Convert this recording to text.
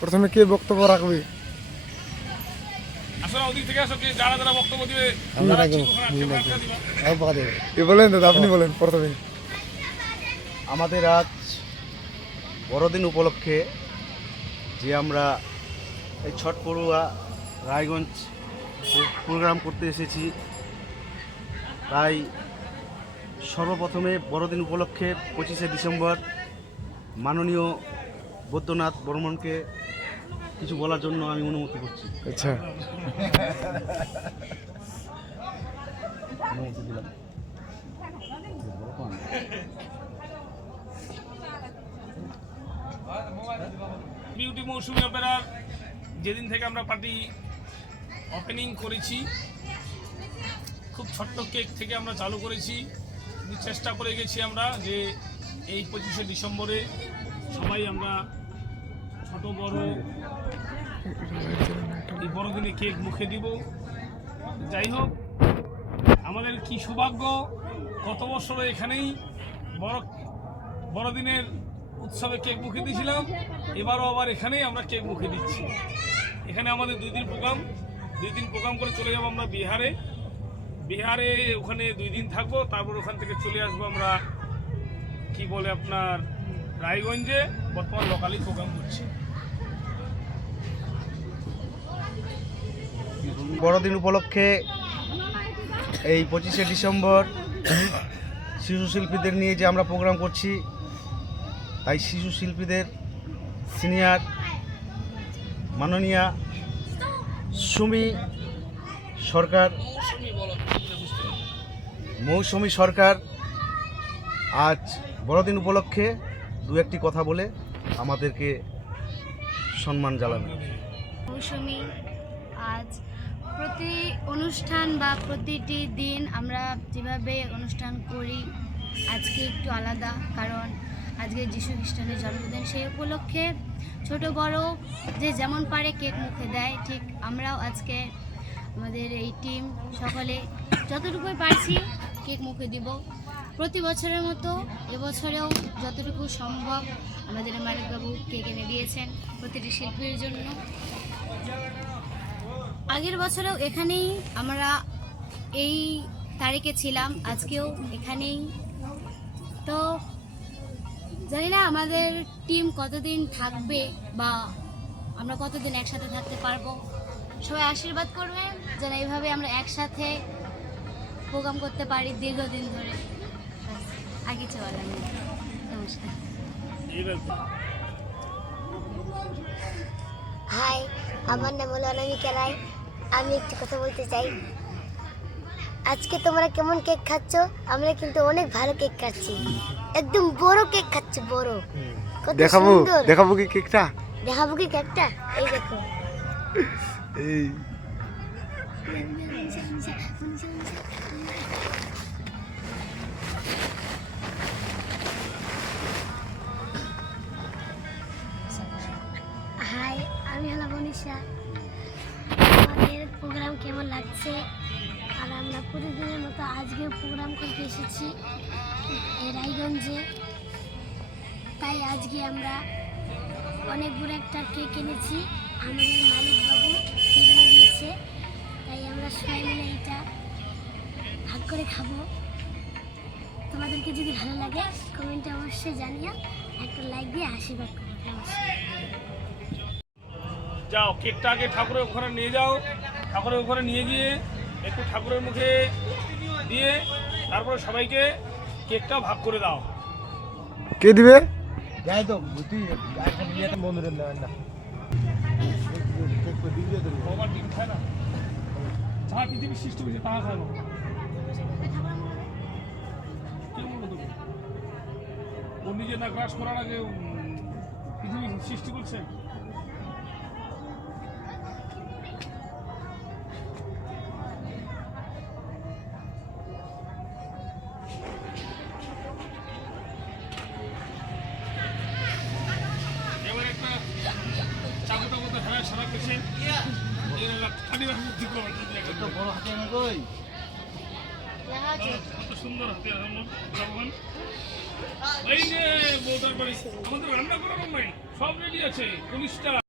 প্রথমে কে বক্তব্য রাখবে? বলেন দাদা, আপনি বলেন প্রথমে। আমাদের আজ বড়দিন উপলক্ষে যে আমরা এই ছট পড়ুয়া রায়গঞ্জ প্রোগ্রাম করতে এসেছি, তাই সর্বপ্রথমে বড়দিন উপলক্ষে 25শে ডিসেম্বর মাননীয় বৈদ্যনাথ বর্মনকে কিছু বলার জন্য আমি অনুমতি করছি। আচ্ছা, অনুমতি দিলাম। বিউটি মৌসুমী অপেরার যেদিন থেকে আমরা পার্টি ওপেনিং করেছি, খুব ছোট্ট কেক থেকে আমরা চালু করেছি। চেষ্টা করে গেছি আমরা যে এই 25শে ডিসেম্বরে সবাই আমরা ছোট বড় এই বড়দিনে কেক মুখে দিব। যাই হোক, আমাদের কি সৌভাগ্য, গত বছরে এখানেই বড়দিনের উৎসবে কেক মুখে দিয়েছিলাম, এবারও আবার এখানেই আমরা কেক মুখে দিচ্ছি। এখানে আমাদের 2 দিন প্রোগ্রাম করে চলে যাবো আমরা বিহারে ওখানে 2 দিন থাকবো, তারপর ওখান থেকে চলে আসবো আমরা কি বলে আপনার রায়গঞ্জে, বর্তমান লোকালি প্রোগ্রাম করছি। বড়দিন উপলক্ষে এই 25শে ডিসেম্বর শিশু শিল্পীদের নিয়ে যে আমরা প্রোগ্রাম করছি, তাই শিশু শিল্পীদের সিনিয়র মাননীয়া মৌসুমী সরকার আজ বড়দিন উপলক্ষে 2-1টি কথা বলে আমাদেরকে সম্মান জানাবেন। মৌসুমী আজ প্রতি অনুষ্ঠান বা প্রতিটি দিন আমরা যেভাবে অনুষ্ঠান করি, আজকে একটু আলাদা, কারণ আজকে যীশু খ্রিস্টানের জন্মদিন। সেই উপলক্ষে ছোট বড় যে যেমন পারে কেক মুখে দেয়, ঠিক আমরাও আজকে আমাদের এই টিম সকলে যতটুকুই পারছি কেক মুখে দিব। প্রতি বছরের মতো এবছরেও যতটুকু সম্ভব আমাদের মালিকবাবু কেক এনে দিয়েছেন প্রতিটি শিল্পীর জন্য। আগের বছরেও এখানেই আমরা এই তারিখে ছিলাম, আজকেও এখানেই। তো জানি না আমাদের টিম কতদিন থাকবে বা আমরা কতদিন একসাথে থাকতে পারবো। সবাই আশীর্বাদ করবেন যেন এইভাবে আমরা একসাথে প্রোগ্রাম করতে পারি দীর্ঘদিন ধরে। আর কিছু বলার নেই। নমস্কার। হাই, আমার নাম হলো অনামিকা রায়। আমি একটু কথা বলতে চাই। আজকে তোমরা কেমন কেক খাচ্ছ? আমরা কিন্তু অনেক ভালো কেক খাচ্ছি, একদম বড় কেক খাচ্ছি, বড়। দেখাবো কি কেকটা? দেখাবো কি কেকটা? এই দেখো, এই হাই, আমি হলো মনীষা। আমাদের প্রোগ্রাম কেমন লাগছে? আর আমরা প্রতিদিনের মতো আজকেও প্রোগ্রাম করতে এসেছি এই রায়গঞ্জে। তাই আজকে আমরা অনেক বড় একটা কেক এনেছি, আমাদের মালিকবাবু কেক এনে দিয়েছে। তাই আমরা সবাই মিলে এটা ভাগ করে খাবো। তোমাদেরকে যদি ভালো লাগে কমেন্টে অবশ্যই জানিও, একটা লাইক দিয়ে আশীর্বাদ করো। যাও, কেকটা আগে ঠাকুরের ওখানে নিয়ে যাও, ঠাকুরের ওখানে নিয়ে গিয়ে একটু ঠাকুরের মুখে দিয়ে তারপরে সবাইকে কেকটা ভাগ করে দাও। কে দিবে? যাই তো তুই এখন ইয়েতে মন্দিরে না বাবার ডিম খায় না, যা পৃথিবীর সৃষ্টি হয়েছে তা খায় না। কে বলবো তোকে? ও নিজে না গ্রাস করার আগে পৃথিবী সৃষ্টি করছে। এবার একটা চাকুটা মতো হেলায় সারা পেছে বড় হাতে না কই কত সুন্দর হাতে ভগবান। এই যে বউটার বাড়ি আমাদের রান্না করার নাই, সব রেডি আছে। 19টা